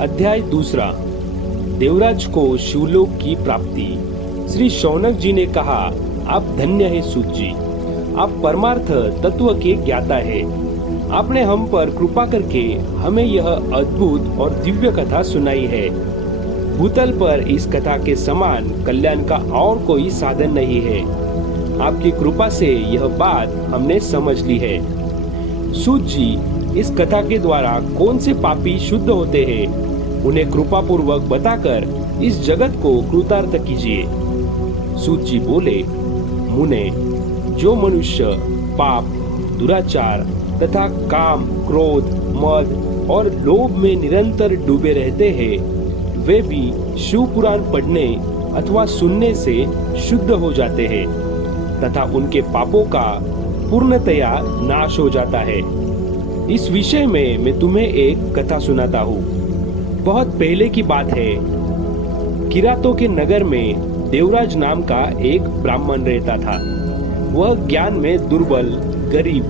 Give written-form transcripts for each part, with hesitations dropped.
अध्याय दूसरा। देवराज को शिवलोक की प्राप्ति। श्री शौनक जी ने कहा, आप धन्य है सूत जी, आप परमार्थ तत्व के ज्ञाता है। आपने हम पर कृपा करके हमें यह अद्भुत और दिव्य कथा सुनाई है। भूतल पर इस कथा के समान कल्याण का और कोई साधन नहीं है। आपकी कृपा से यह बात हमने समझ ली है। सूत जी, इस कथा के द्वारा कौन से पापी शुद्ध होते हैं, उन्हें कृपा पूर्वक बताकर इस जगत को कृतार्थ कीजिए। सूत जी बोले, मुने, जो मनुष्य पाप, दुराचार तथा काम, क्रोध, मद और लोभ में निरंतर डूबे रहते हैं, वे भी शिव पुराण पढ़ने अथवा सुनने से शुद्ध हो जाते हैं तथा उनके पापों का पूर्णतया नाश हो जाता है। इस विषय में मैं तुम्हें एक कथा सुनाता हूँ। बहुत पहले की बात है। किरातों के नगर में देवराज नाम का एक ब्राह्मण रहता था। वह ज्ञान में दुर्बल, गरीब,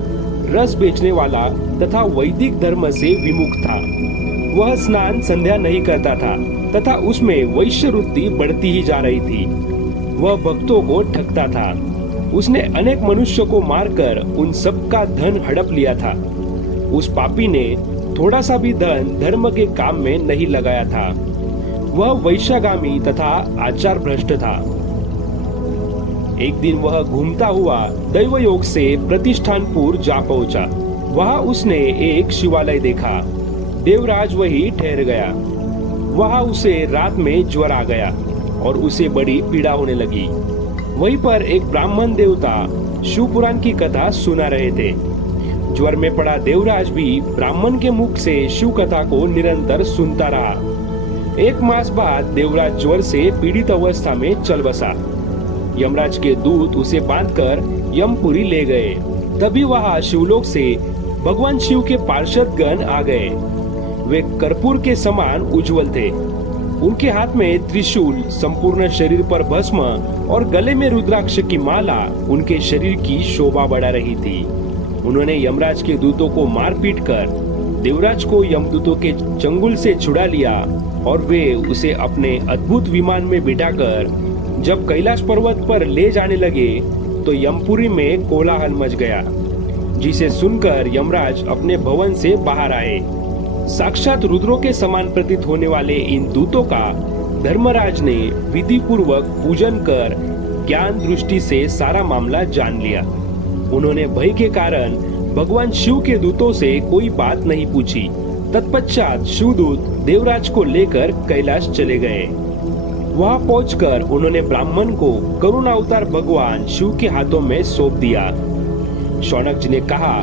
रस बेचने वाला तथा वैदिक धर्म से विमुख था। वह स्नान संध्या नहीं करता था तथा उसमें वैश्य वृत्ति बढ़ती ही जा रही थी। वह भक्तों को ठगता था। उसने अनेक मनुष्यों को मारकर उन सबका धन हड़प लिया था। उस पापी ने थोड़ा सा भी धन धर्म के काम में नहीं लगाया था। वह वैश्यगामी तथा आचार भ्रष्ट था। एक दिन वह घूमता हुआ दैव योग से प्रतिष्ठानपुर जा पहुंचा। वहां उसने एक शिवालय देखा। देवराज वहीं ठहर गया। वहां उसे रात में ज्वर आ गया और उसे बड़ी पीड़ा होने लगी। वहीं पर एक ब्राह्मण देवता शिव पुराण की कथा सुना रहे थे। ज्वर में पड़ा देवराज भी ब्राह्मण के मुख से शिव कथा को निरंतर सुनता रहा। एक मास बाद देवराज ज्वर से पीड़ित अवस्था में चल बसा। यमराज के दूत उसे बांधकर यमपुरी ले गए। तभी वहां शिवलोक से भगवान शिव के पार्षद गण आ गए। वे कर्पूर के समान उज्जवल थे। उनके हाथ में त्रिशूल, संपूर्ण शरीर पर भस्म और गले में रुद्राक्ष की माला उनके शरीर की शोभा बढ़ा रही थी। उन्होंने यमराज के दूतों को मार पीट कर देवराज को यमदूतों के चंगुल से छुड़ा लिया और वे उसे अपने अद्भुत विमान में बिठाकर जब कैलाश पर्वत पर ले जाने लगे तो यमपुरी में कोलाहल मच गया, जिसे सुनकर यमराज अपने भवन से बाहर आए। साक्षात रुद्रों के समान प्रतीत होने वाले इन दूतों का धर्मराज ने विधि पूर्वक पूजन कर ज्ञान दृष्टि से सारा मामला जान लिया। उन्होंने भय के कारण भगवान शिव के दूतों से कोई बात नहीं पूछी। तत्पश्चात शिवदूत देवराज को लेकर कैलाश चले गए। वहां पहुंचकर उन्होंने ब्राह्मण को करुणा अवतार भगवान शिव के हाथों में सौंप दिया। शौनक जी ने कहा,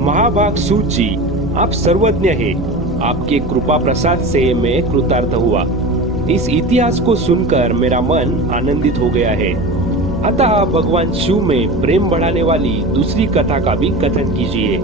महाभाग सूत जी, आप सर्वज्ञ हैं। आपके कृपा प्रसाद से मैं कृतार्थ हुआ। इस इतिहास को सुनकर मेरा मन आनंदित हो गया है। अतः भगवान शिव में प्रेम बढ़ाने वाली दूसरी कथा का भी कथन कीजिए।